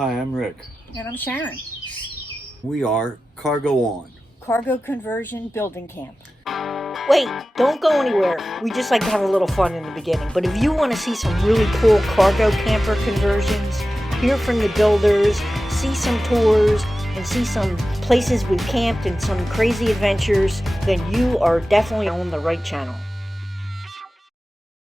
Hi, I'm Rick. And I'm Sharon. We are Cargo On. Cargo Conversion Building Camp. Wait, don't go anywhere. We just like to have a little fun in the beginning. But if you want to see some really cool cargo camper conversions, hear from the builders, see some tours, and see some places we've camped and some crazy adventures, then you are definitely on the right channel.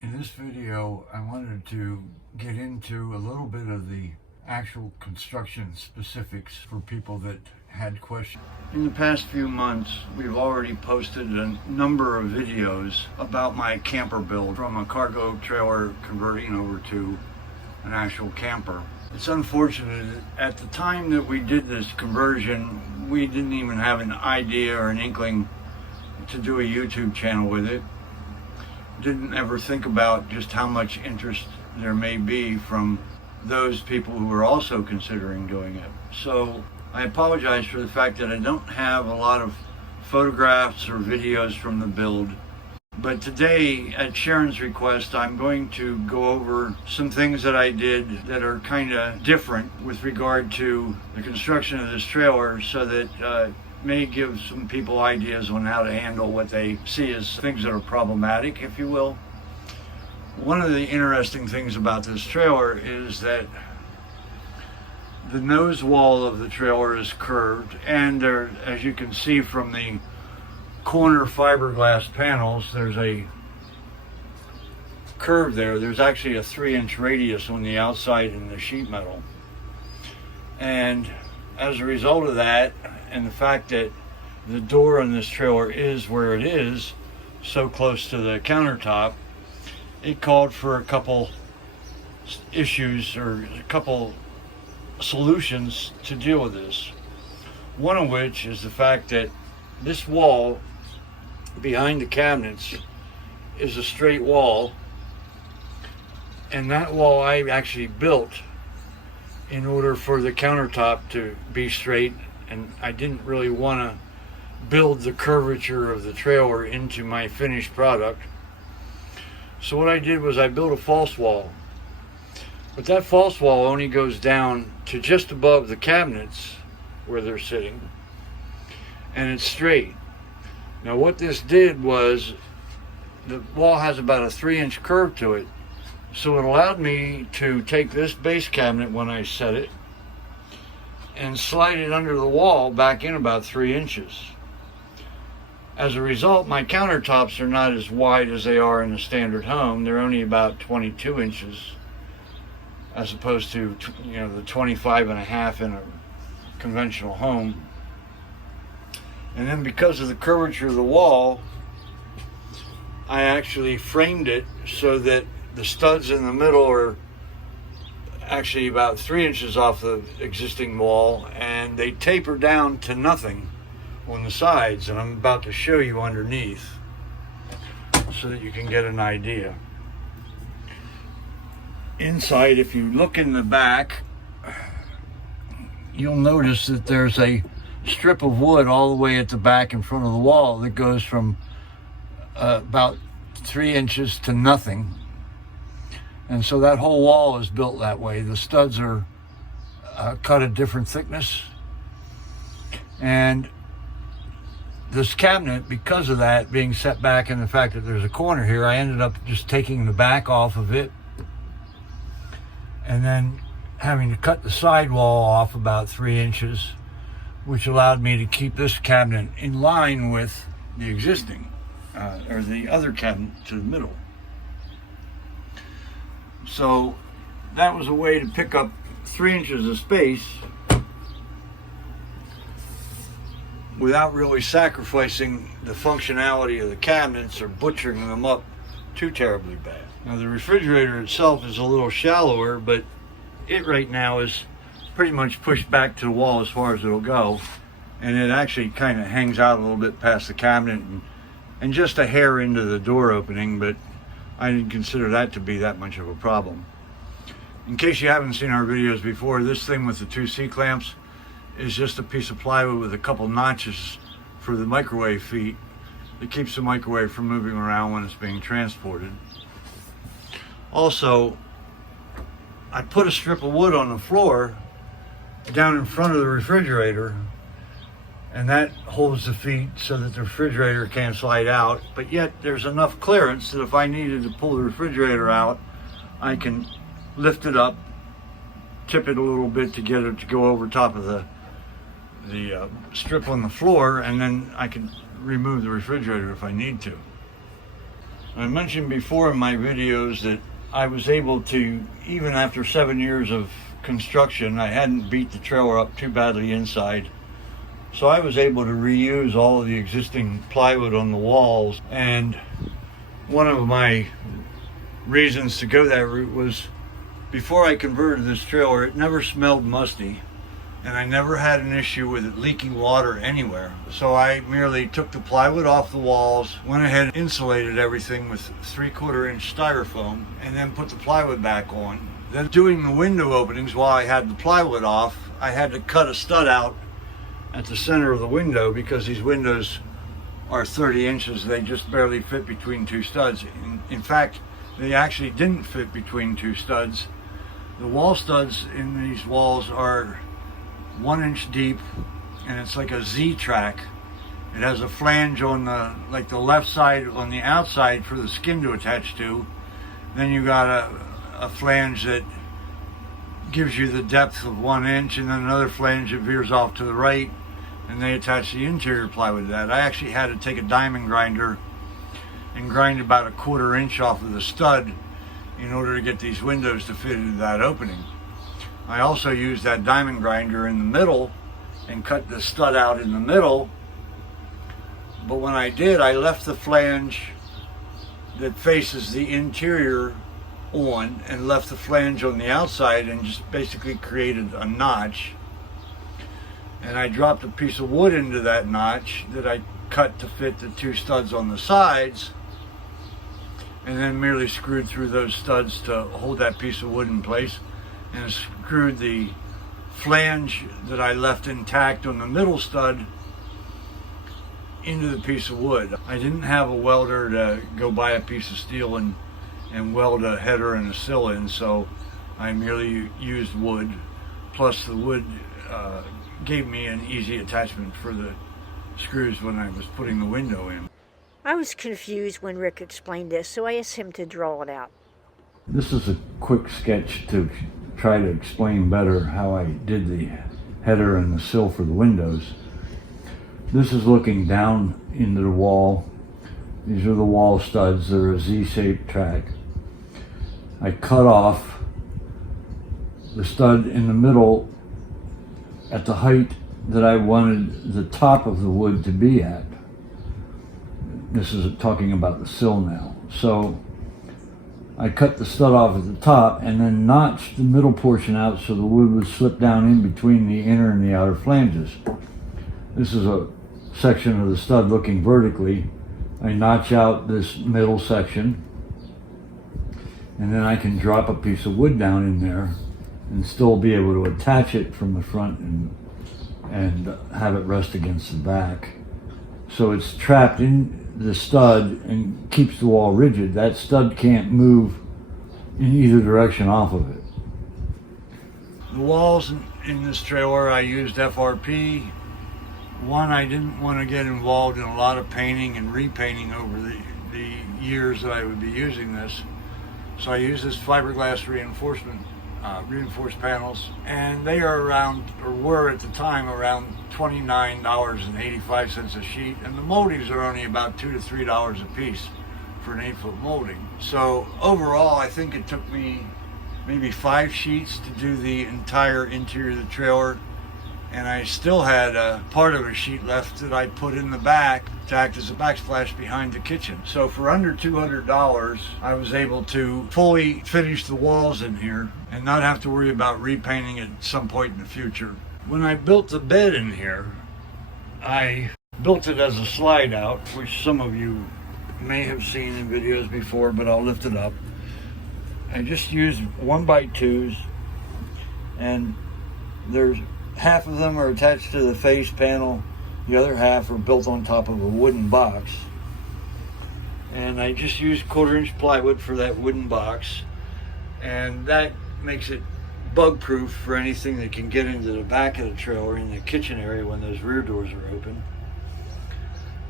In this video, I wanted to get into a little bit of the actual construction specifics for people that had questions. In the past few months, we've already posted a number of videos about my camper build, from a cargo trailer converting over to an actual camper. It's unfortunate that at the time that we did this conversion, we didn't even have an idea or an inkling to do a YouTube channel with it. Didn't ever think about just how much interest there may be from those people who are also considering doing it. So I apologize for the fact that I don't have a lot of photographs or videos from the build. But today, at Sharon's request, I'm going to go over some things that I did that are kind of different with regard to the construction of this trailer, so that may give some people ideas on how to handle what they see as things that are problematic, if you will. One of the interesting things about this trailer is that the nose wall of the trailer is curved, and there, as you can see from the corner fiberglass panels, there's a curve there. There's actually a 3-inch radius on the outside in the sheet metal. And as a result of that, and the fact that the door on this trailer is where it is, so close to the countertop, it called for a couple issues or a couple solutions to deal with this. One of which is the fact that this wall behind the cabinets is a straight wall, and that wall I actually built in order for the countertop to be straight, and I didn't really want to build the curvature of the trailer into my finished product. So what I did was I built a false wall, but that false wall only goes down to just above the cabinets where they're sitting, and it's straight. Now what this did was, the wall has about a 3-inch curve to it, so it allowed me to take this base cabinet when I set it and slide it under the wall back in about 3 inches. As a result, my countertops are not as wide as they are in a standard home. They're only about 22 inches as opposed to, the 25.5 in a conventional home. And then because of the curvature of the wall, I actually framed it so that the studs in the middle are actually about 3 inches off the existing wall, and they taper down to nothing on the sides, and I'm about to show you underneath so that you can get an idea. Inside, if you look in the back, you'll notice that there's a strip of wood all the way at the back in front of the wall that goes from about 3 inches to nothing. And so that whole wall is built that way. The studs are cut a different thickness. And this cabinet, because of that being set back and the fact that there's a corner here, I ended up just taking the back off of it and then having to cut the sidewall off about 3 inches, which allowed me to keep this cabinet in line with the existing, or the other cabinet to the middle. So that was a way to pick up 3 inches of space without really sacrificing the functionality of the cabinets or butchering them up too terribly bad. Now the refrigerator itself is a little shallower, but it right now is pretty much pushed back to the wall as far as it'll go, and it actually kind of hangs out a little bit past the cabinet and just a hair into the door opening, but I didn't consider that to be that much of a problem. In case you haven't seen our videos before, this thing with the 2 C-clamps is just a piece of plywood with a couple notches for the microwave feet that keeps the microwave from moving around when it's being transported. Also, I put a strip of wood on the floor down in front of the refrigerator, and that holds the feet so that the refrigerator can't slide out, but yet there's enough clearance that if I needed to pull the refrigerator out, I can lift it up, tip it a little bit to get it to go over top of the strip on the floor, and then I can remove the refrigerator if I need to. I mentioned before in my videos that I was able to, even after 7 years of construction, I hadn't beat the trailer up too badly inside. So I was able to reuse all of the existing plywood on the walls. And one of my reasons to go that route was, before I converted this trailer, it never smelled musty. And I never had an issue with it leaking water anywhere. So I merely took the plywood off the walls, went ahead and insulated everything with 3/4 inch styrofoam, and then put the plywood back on. Then doing the window openings while I had the plywood off, I had to cut a stud out at the center of the window because these windows are 30 inches. They just barely fit between two studs. In fact, they actually didn't fit between two studs. The wall studs in these walls are 1 inch deep, and it's like a Z track. It has a flange on the left side on the outside for the skin to attach to. Then you got a flange that gives you the depth of 1 inch, and then another flange that veers off to the right, and they attach the interior plywood to that. I actually had to take a diamond grinder and grind about 1/4 inch off of the stud in order to get these windows to fit into that opening. I also used that diamond grinder in the middle and cut the stud out in the middle. But when I did, I left the flange that faces the interior on and left the flange on the outside and just basically created a notch. And I dropped a piece of wood into that notch that I cut to fit the two studs on the sides, and then merely screwed through those studs to hold that piece of wood in place, and screwed the flange that I left intact on the middle stud into the piece of wood. I didn't have a welder to go buy a piece of steel and weld a header and a sill in, so I merely used wood. Plus the wood gave me an easy attachment for the screws when I was putting the window in. I was confused when Rick explained this, so I asked him to draw it out. This is a quick sketch to try to explain better how I did the header and the sill for the windows. This is looking down into the wall. These are the wall studs. They're a Z-shaped track. I cut off the stud in the middle at the height that I wanted the top of the wood to be at. This is talking about the sill now. So I cut the stud off at the top and then notched the middle portion out so the wood would slip down in between the inner and the outer flanges. This is a section of the stud looking vertically. I notch out this middle section, and then I can drop a piece of wood down in there and still be able to attach it from the front and have it rest against the back. So it's trapped in the stud and keeps the wall rigid. That stud can't move in either direction off of it. The walls in this trailer, I used FRP. One, I didn't want to get involved in a lot of painting and repainting over the years that I would be using this. So I used this fiberglass reinforced panels, and they are around, or were at the time, around $29.85 a sheet, and the moldings are only about $2 to $3 a piece for an 8-foot molding. So overall, I think it took me maybe 5 sheets to do the entire interior of the trailer, and I still had a part of a sheet left that I put in the back to act as a backsplash behind the kitchen. So for under $200, I was able to fully finish the walls in here and not have to worry about repainting it at some point in the future. When I built the bed in here, I built it as a slide out, which some of you may have seen in videos before, but I'll lift it up. I just used 1x2s, and there's half of them are attached to the face panel, the other half are built on top of a wooden box. And I just used 1/4 inch plywood for that wooden box, and that makes it bug proof for anything that can get into the back of the trailer in the kitchen area when those rear doors are open.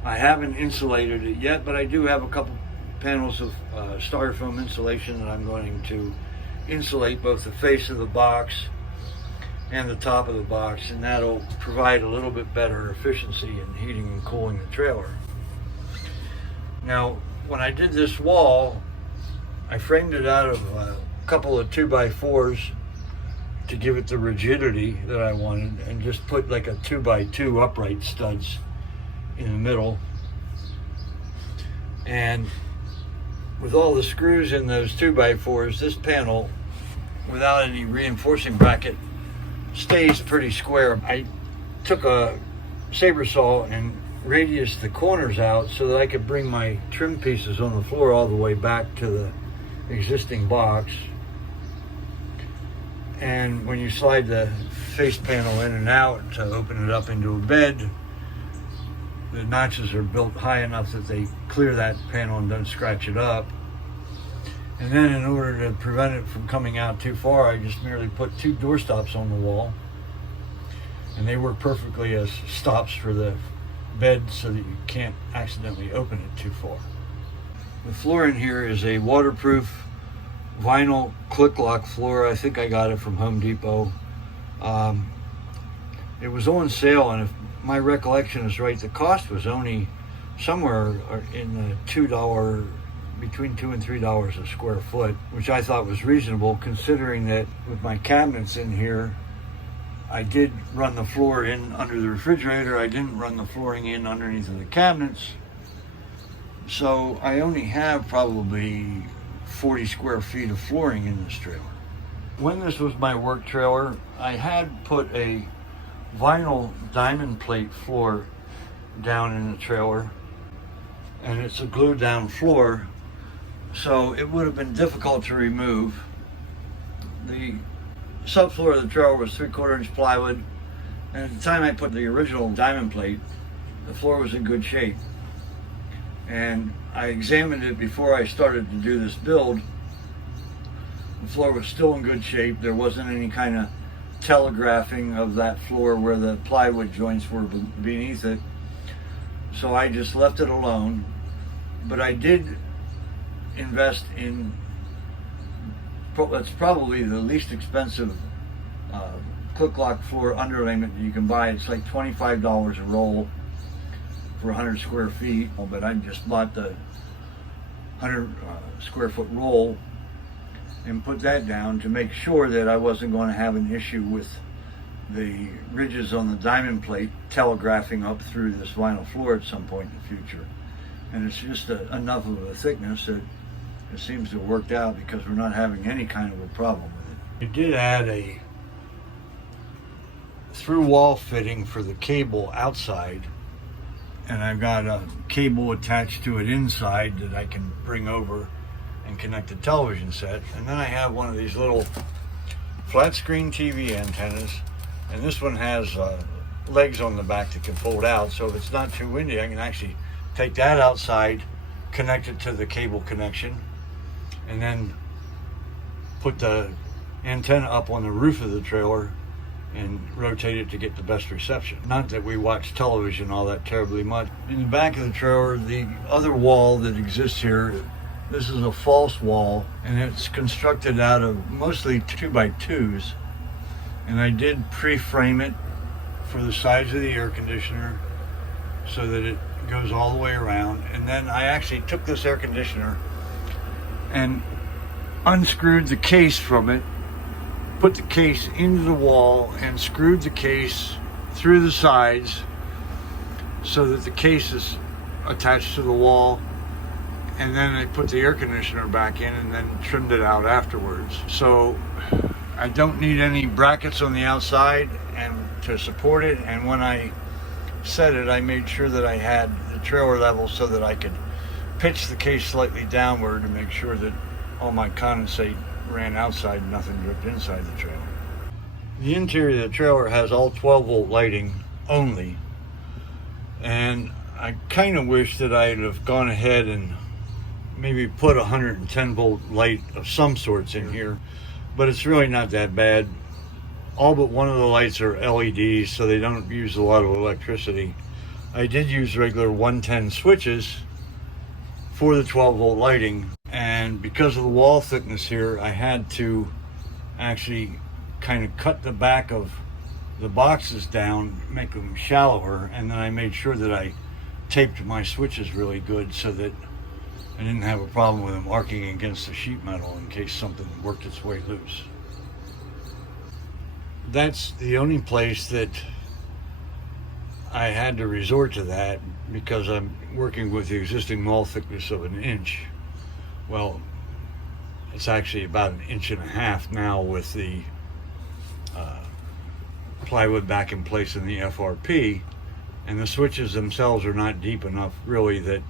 I haven't insulated it yet, but I do have a couple panels of styrofoam insulation that I'm going to insulate both the face of the box and the top of the box, and that'll provide a little bit better efficiency in heating and cooling the trailer. Now, when I did this wall, I framed it out of a couple of 2x4s to give it the rigidity that I wanted, and just put like a 2x2 upright studs in the middle. And with all the screws in those 2x4s, this panel, without any reinforcing bracket, stays pretty square. I took a saber saw and radiused the corners out so that I could bring my trim pieces on the floor all the way back to the existing box. And when you slide the face panel in and out to open it up into a bed, the notches are built high enough that they clear that panel and don't scratch it up. And then in order to prevent it from coming out too far, I just merely put 2 door stops on the wall, and they work perfectly as stops for the bed so that you can't accidentally open it too far. The floor in here is a waterproof vinyl click lock floor. I think I got it from Home Depot. It was on sale, and if my recollection is right, the cost was only somewhere in the $2, between $2 and $3 a square foot, which I thought was reasonable considering that with my cabinets in here, I did run the floor in under the refrigerator. I didn't run the flooring in underneath of the cabinets. So I only have probably 40 square feet of flooring in this trailer. When this was my work trailer, I had put a vinyl diamond plate floor down in the trailer, and it's a glued down floor, so it would have been difficult to remove. The subfloor of the trailer was 3/4 inch plywood, and at the time I put the original diamond plate, the floor was in good shape. And I examined it before I started to do this build. The floor was still in good shape. There wasn't any kind of telegraphing of that floor where the plywood joints were beneath it. So I just left it alone. But I did invest in, it's probably the least expensive click lock floor underlayment that you can buy. It's like $25 a roll for 100 square feet, but I just bought the 100 square foot roll and put that down to make sure that I wasn't going to have an issue with the ridges on the diamond plate telegraphing up through this vinyl floor at some point in the future. And it's just enough of a thickness that it seems to have worked out because we're not having any kind of a problem with it. It did add a through wall fitting for the cable outside, and I've got a cable attached to it inside that I can bring over and connect the television set. And then I have one of these little flat screen TV antennas, and this one has legs on the back that can fold out, so if it's not too windy I can actually take that outside, connect it to the cable connection, and then put the antenna up on the roof of the trailer and rotate it to get the best reception. Not that we watch television all that terribly much. In the back of the trailer, the other wall that exists here, this is a false wall, and it's constructed out of mostly 2x2s. And I did pre-frame it for the size of the air conditioner so that it goes all the way around. And then I actually took this air conditioner and unscrewed the case from it, put the case into the wall, and screwed the case through the sides so that the case is attached to the wall. And then I put the air conditioner back in and then trimmed it out afterwards. So I don't need any brackets on the outside and to support it. And when I set it, I made sure that I had the trailer level so that I could pitch the case slightly downward to make sure that all my condensate ran outside and nothing dripped inside the trailer. The interior of the trailer has all 12-volt lighting only, and I kind of wish that I'd have gone ahead and maybe put a 110-volt light of some sorts in here. but it's really not that bad. All but one of the lights are LEDs, so they don't use a lot of electricity. I did use regular 110 switches for the 12-volt lighting, and because of the wall thickness here, I had to actually kind of cut the back of the boxes down, make them shallower, and then I made sure that I taped my switches really good so that I didn't have a problem with them arcing against the sheet metal in case something worked its way loose. That's the only place that I had to resort to that, because I'm working with the existing wall thickness of 1 inch. Well, it's actually about 1.5 inches now with the plywood back in place in the FRP, and the switches themselves are not deep enough really that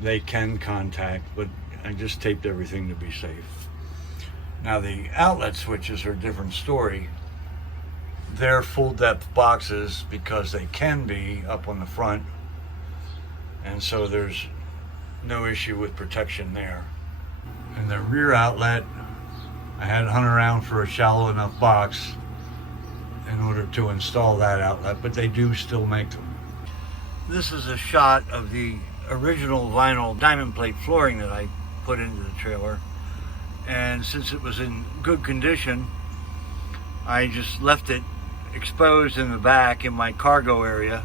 they can contact, but I just taped everything to be safe. Now the outlet switches are a different story. They're full depth boxes because they can be up on the front, and so there's no issue with protection there. And the rear outlet, I had to hunt around for a shallow enough box in order to install that outlet, but they do still make them. This is a shot of the original vinyl diamond plate flooring that I put into the trailer, and since it was in good condition, I just left it exposed in the back in my cargo area,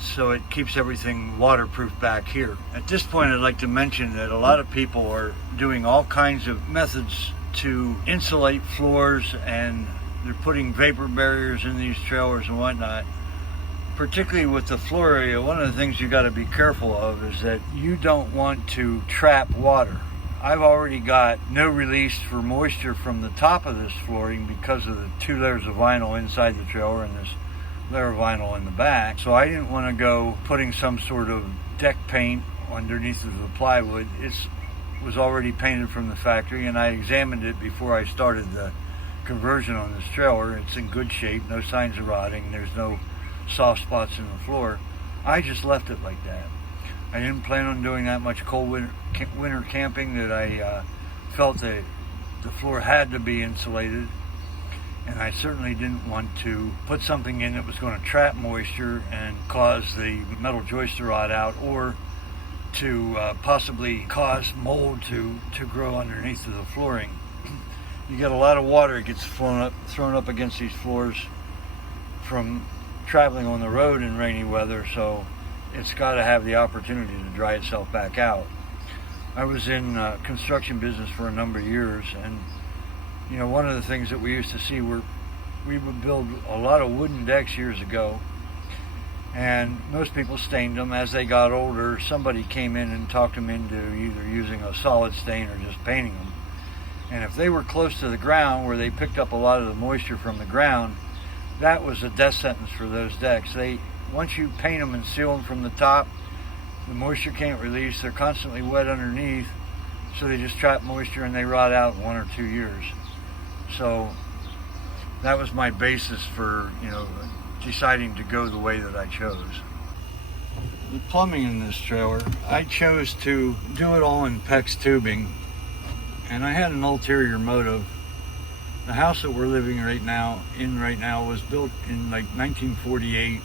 so it keeps everything waterproof back here. At this point, I'd like to mention that a lot of people are doing all kinds of methods to insulate floors, and they're putting vapor barriers in these trailers and whatnot. Particularly with the floor area, one of the things you got to be careful of is that you don't want to trap water. I've already got no release for moisture from the top of this flooring because of the 2 layers of vinyl inside the trailer and this layer of vinyl in the back. So I didn't want to go putting some sort of deck paint underneath of the plywood. It was already painted from the factory, and I examined it before I started the conversion on this trailer. It's in good shape, no signs of rotting, there's no soft spots in the floor. I just left it like that. I didn't plan on doing that much cold winter camping that I felt that the floor had to be insulated, and I certainly didn't want to put something in that was going to trap moisture and cause the metal joist to rot out, or to possibly cause mold to grow underneath of the flooring. You get a lot of water that gets thrown up against these floors from traveling on the road in rainy weather, so it's got to have the opportunity to dry itself back out. I was in construction business for a number of years, and you know, one of the things that we used to see were we would build a lot of wooden decks years ago, and most people stained them. As they got older, somebody came in and talked them into either using a solid stain or just painting them. And if they were close to the ground where they picked up a lot of the moisture from the ground, that was a death sentence for those decks. Once you paint them and seal them from the top, the moisture can't release. They're constantly wet underneath, so they just trap moisture and they rot out in 1 or 2 years. So that was my basis for, deciding to go the way that I chose. The plumbing in this trailer, I chose to do it all in PEX tubing, and I had an ulterior motive. The house that we're living right now was built in like 1948,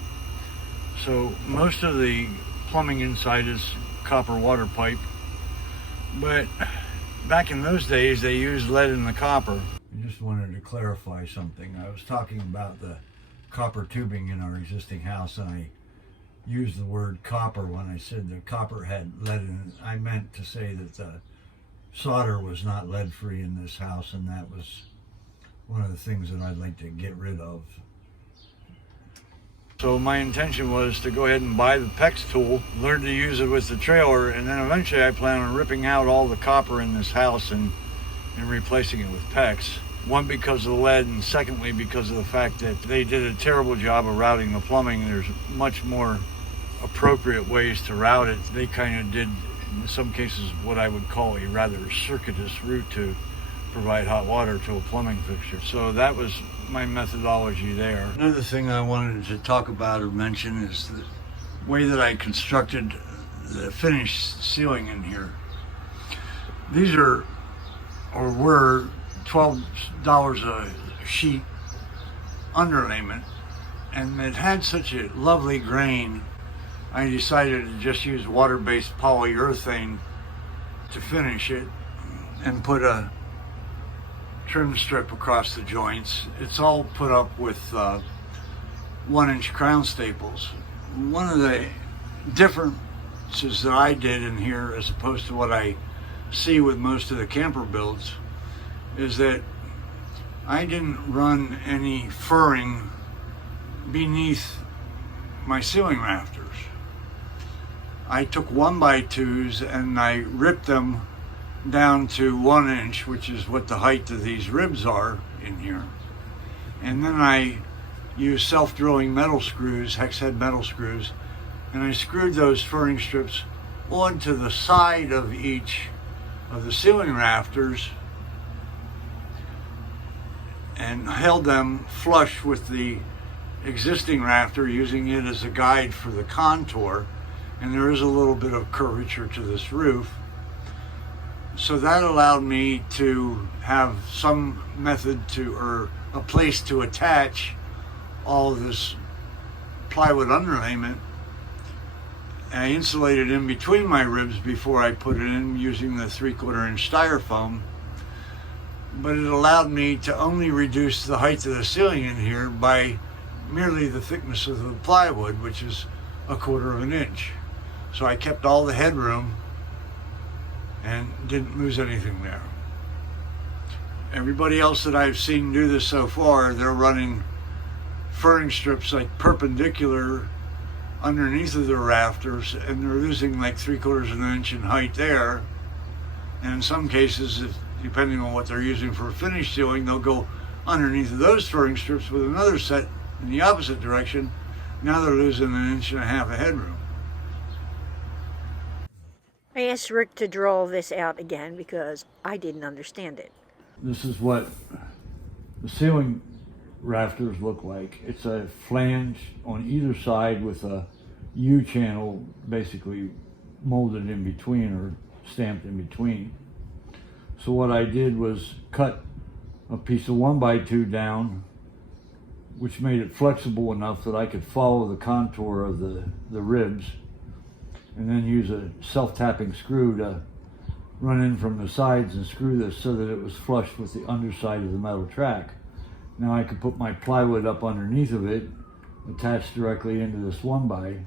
so most of the plumbing inside is copper water pipe, but back in those days they used lead in the copper. I just wanted to clarify something. I was talking about the copper tubing in our existing house, and I used the word copper when I said the copper had lead in it. I meant to say that the solder was not lead free in this house, and that was one of the things that I'd like to get rid of. So my intention was to go ahead and buy the PEX tool, learn to use it with the trailer, and then eventually I plan on ripping out all the copper in this house and replacing it with PEX. One, because of the lead, and secondly, because of the fact that they did a terrible job of routing the plumbing. There's much more appropriate ways to route it. They kind of did, in some cases, what I would call a rather circuitous route to provide hot water to a plumbing fixture. So that was my methodology there. Another thing I wanted to talk about or mention is the way that I constructed the finished ceiling in here. These are or were $12 a sheet underlayment, and it had such a lovely grain, I decided to just use water-based polyurethane to finish it and put a trim strip across the joints. It's all put up with 1-inch crown staples. One of the differences that I did in here, as opposed to what I see with most of the camper builds, is that I didn't run any furring beneath my ceiling rafters. I took 1x2s and I ripped them down to 1 inch, which is what the height of these ribs are in here. And then I used self-drilling metal screws, hex head metal screws, and I screwed those furring strips onto the side of each of the ceiling rafters and held them flush with the existing rafter, using it as a guide for the contour. And there is a little bit of curvature to this roof. So that allowed me to have some method to, or a place to attach all of this plywood underlayment. I insulated in between my ribs before I put it in using the 3/4 inch styrofoam. But it allowed me to only reduce the height of the ceiling in here by merely the thickness of the plywood, which is 1/4 inch. So I kept all the headroom and didn't lose anything there. Everybody else that I've seen do this so far, they're running furring strips like perpendicular underneath of the rafters, and they're losing like 3/4 inch in height there. And in some cases, depending on what they're using for a finished ceiling, they'll go underneath of those furring strips with another set in the opposite direction. Now they're losing 1.5 inches of headroom. I asked Rick to draw this out again because I didn't understand it. This is what the ceiling rafters look like. It's a flange on either side with a U channel basically molded in between or stamped in between. So what I did was cut a piece of 1x2 down, which made it flexible enough that I could follow the contour of the ribs, and then use a self-tapping screw to run in from the sides and screw this so that it was flush with the underside of the metal track. Now I could put my plywood up underneath of it, attached directly into this 1x,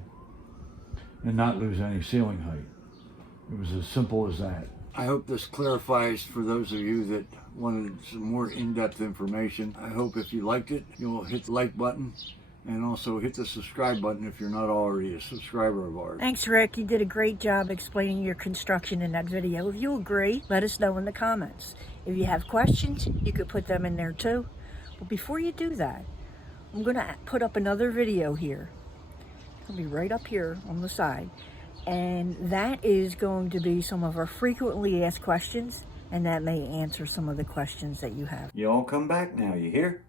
and not lose any ceiling height. It was as simple as that. I hope this clarifies for those of you that wanted some more in-depth information. I hope if you liked it, you'll hit the like button and also hit the subscribe button if you're not already a subscriber of ours. Thanks, Rick. You did a great job explaining your construction in that video. If you agree, let us know in the comments. If you have questions, you could put them in there too. But before you do that, I'm going to put up another video here. It'll be right up here on the side. And that is going to be some of our frequently asked questions, and that may answer some of the questions that you have. You all come back now, you hear?